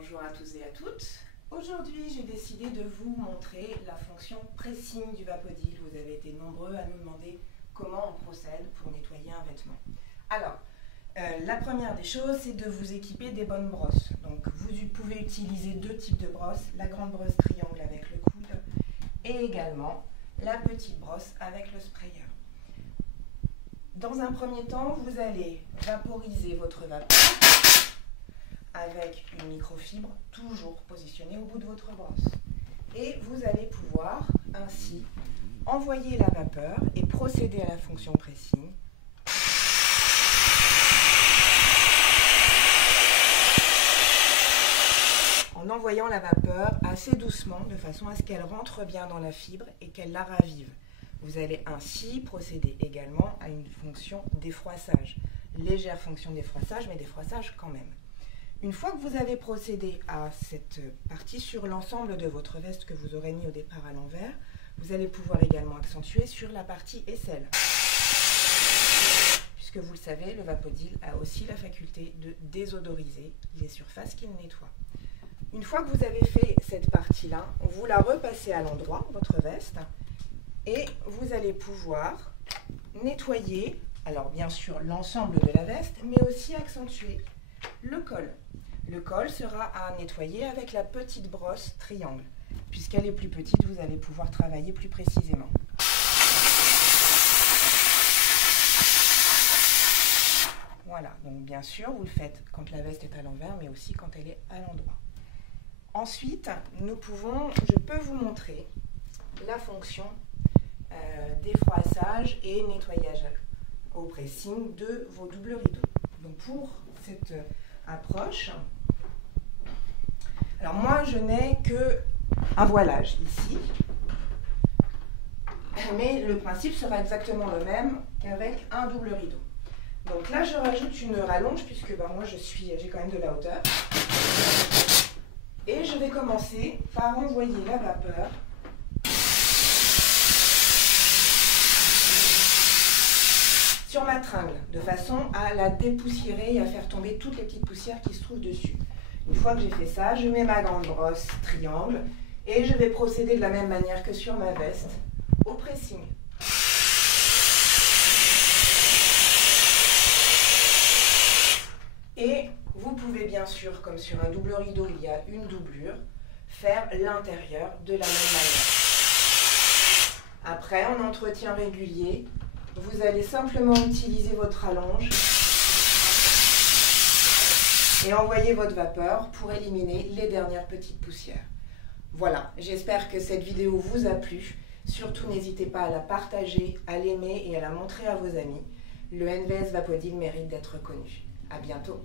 Bonjour à tous et à toutes. Aujourd'hui, j'ai décidé de vous montrer la fonction pressing du Vapodil. Vous avez été nombreux à nous demander comment on procède pour nettoyer un vêtement. Alors, la première des choses, c'est de vous équiper des bonnes brosses. Donc, vous pouvez utiliser deux types de brosses, la grande brosse triangle avec le coude et également la petite brosse avec le sprayer. Dans un premier temps, vous allez vaporiser votre vapeur avec une microfibre toujours positionnée au bout de votre brosse. Et vous allez pouvoir ainsi envoyer la vapeur et procéder à la fonction pressing. En envoyant la vapeur assez doucement de façon à ce qu'elle rentre bien dans la fibre et qu'elle la ravive. Vous allez ainsi procéder également à une fonction défroissage. Légère fonction défroissage, mais défroissage quand même. Une fois que vous avez procédé à cette partie sur l'ensemble de votre veste que vous aurez mis au départ à l'envers, vous allez pouvoir également accentuer sur la partie aisselle. Puisque vous le savez, le Vapodil a aussi la faculté de désodoriser les surfaces qu'il nettoie. Une fois que vous avez fait cette partie-là, vous la repassez à l'endroit, votre veste, et vous allez pouvoir nettoyer, alors bien sûr l'ensemble de la veste, mais aussi accentuer le col. Le col sera à nettoyer avec la petite brosse triangle. Puisqu'elle est plus petite, vous allez pouvoir travailler plus précisément. Voilà, donc bien sûr, vous le faites quand la veste est à l'envers, mais aussi quand elle est à l'endroit. Ensuite, je peux vous montrer la fonction défroissage et nettoyage au pressing de vos doubles rideaux. Donc pour cette approche, alors moi je n'ai qu'un voilage ici, mais le principe sera exactement le même qu'avec un double rideau. Donc là je rajoute une rallonge puisque moi j'ai quand même de la hauteur, et je vais commencer par envoyer la vapeur sur ma tringle, de façon à la dépoussiérer et à faire tomber toutes les petites poussières qui se trouvent dessus. Une fois que j'ai fait ça, je mets ma grande brosse triangle et je vais procéder de la même manière que sur ma veste au pressing. Et vous pouvez bien sûr, comme sur un double rideau, il y a une doublure, faire l'intérieur de la même manière. Après, en entretien régulier, vous allez simplement utiliser votre rallonge et envoyer votre vapeur pour éliminer les dernières petites poussières. Voilà, j'espère que cette vidéo vous a plu. Surtout, n'hésitez pas à la partager, à l'aimer et à la montrer à vos amis. Le NVS Vapodil mérite d'être connu. À bientôt.